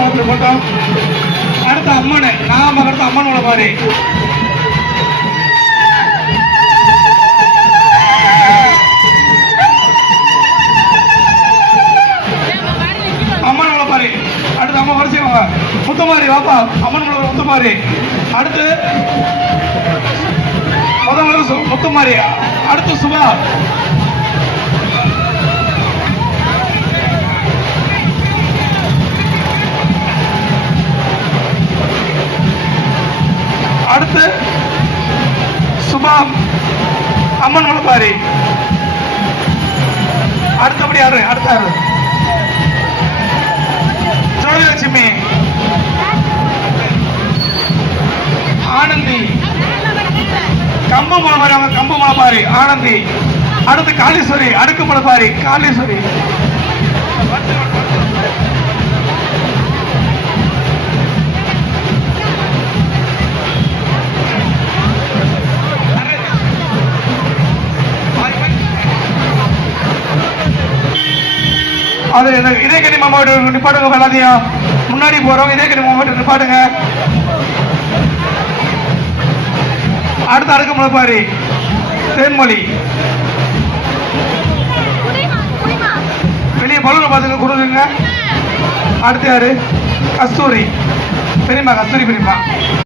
ஒருத்தர் போட்டோம். அடுத்த அம்மன் நாம அடுத்த அம்மன் முளைப்பாரி. அம்மன் முளைப்பாரி. அடுத்து அம்மா வரிசைவாங்க. முத்துமாரி வாப்பா. அம்மன் முத்துமாரி. அடுத்து முதல்ல முத்துமாரி. அடுத்து சுபா. அடுத்து சுபா அம்மன் முளைப்பாரி. அடுத்தபடி யாரு? அடுத்த யாரு? ஜோதிலட்சுமி, ஆனந்தி, கம்பு முளைப்பாரி. அவங்க கம்பு முளைப்பாரி ஆனந்தி. அடுத்து காளீஸ்வரி, அடுக்கு முளைப்பாரி காளீஸ்வரி. அது இதயக்கனி மாமாவோட நிப்பாட்டுங்க. எல்லாத்தையும் முன்னாடி போறோம். இதயக்கனி மாமாவோட நிப்பாட்டுங்க. அடுத்த அடுக்கு முளைப்பாரி தேன்மொழி. வெளியே பலூனை பார்த்துங்க கொடுங்க. அடுத்து யாரு? கஸ்தூரி பெரியம்மா. கஸ்தூரி பெரியம்மா.